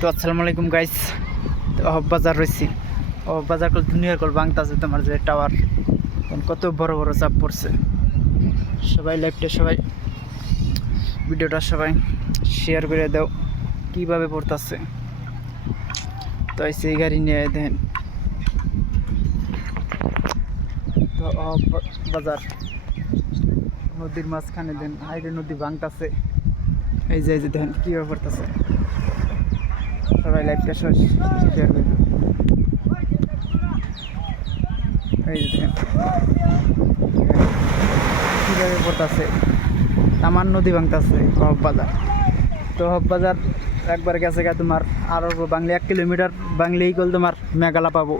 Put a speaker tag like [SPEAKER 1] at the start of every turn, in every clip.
[SPEAKER 1] তো আসসালামু আলাইকুম গাইস বাজার রয়েছি। বাজার কল দুনিয়ার কল বাংতাছে তোমার যে টাওয়ার কত বড় বড় চাপ পড়ছে। সবাই লাইভটা সবাই ভিডিওটা সবাই শেয়ার করে দাও, কীভাবে পড়তাছে। তো এই সেই গাড়ি নিয়ে দেন তো বাজার। নদীর মাঝখানে দেন, হাইরে নদী ভাঙতাছে। এই যে এই যে দেখেন, কীভাবে পড়তেছে। সবাই লাইভটা শেয়ার করে। দিন। এই দেখেন। কীভাবে নদী ভাঙতেছে বাজার। তো বাজার একবার গেছে গা তোমার আরও বাংলা এক কিলোমিটার বাংলেই গেল তোমার মেঘালা পাবো।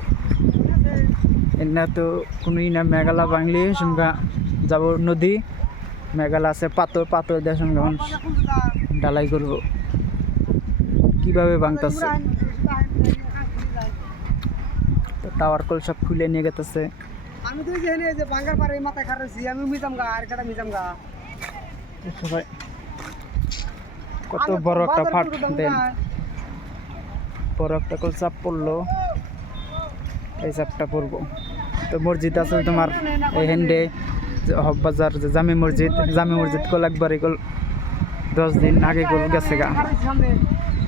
[SPEAKER 1] এনা তো কোনোই না মেঘালা বাংলি সঙ্গা যাব নদী মেঘালা আছে পাথর পাথর দিয়ে এখন ডালাই করব। কীভাবে ভাঙতেছে? তো টাওয়ার কল সব খুলে নিয়ে গেতেছে।
[SPEAKER 2] আমি তো যে যে বাঙ্গার পারে মাথায় খারাইছি আমি মিজাম গা আর কাটা মিজাম গা।
[SPEAKER 1] সবাই কত বড় একটা ফাট দেন। বড় একটা কল চাপ পড়ল। এই চাপটা পড়ব। তো মসজিদ আছে তোমার এই হ্যান্ডে হব বাজার যে জামি মসজিদ জামি মসজিদ কল একবার কল দশ দিন আগে গেছে গা।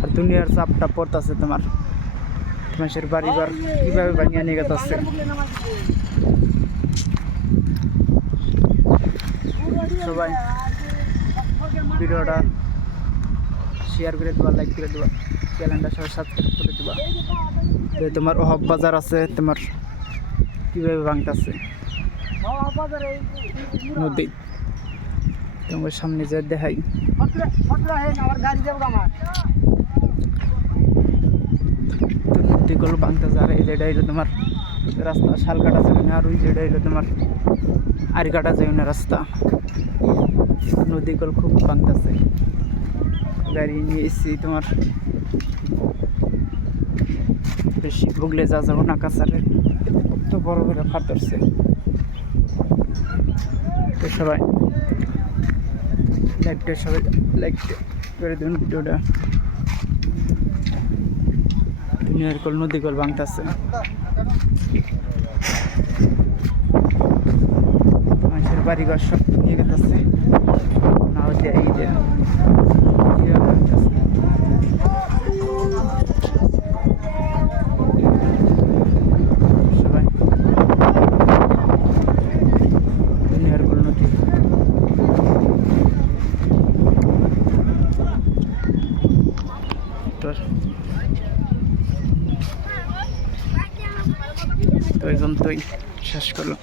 [SPEAKER 1] আর দুনিয়ার চাপটা পড়তেছে তোমার। মানুষের বাড়ি ঘর কীভাবে ভাঙিয়ে নিয়ে গেছে সবাই ভিডিওটা শেয়ার করে দেবা লাইক করে দেবা চ্যানেলটা সবাই সাবস্ক্রাইব করে দেবা। তো তোমার অহব বাজার আছে, তোমার কীভাবে ভাঙতেছে। নদী। তোমার সামনে যে দেখাই। নদীগুলো ভাঙতেছে আর এই যেটা হইল তোমার রাস্তা শাল কাটা যাবে না, আর ওই যেটা হইল তোমার আরি কাটা যাবে না রাস্তা। নদীগুলো খুব ভাঙতেছে গাড়ি নিয়ে এসছি তোমার। বেশি ভুগলে যা যাব না কাছারে। তো বড় ফাট ধরছে। সবাই লাইকটা সবাই লাইক করে দেবেন ভিডিওটা। দুনিয়ার কল নদী কল ভাঙতেছে। মানুষের বাড়ি ঘর সব নিয়ে গেতেছে। না হতে এই যে কীভাবে ভাঙতাছে। সবাই দুনিয়ার কল নদী তো তো এই পর্যন্তই শেষ করলাম।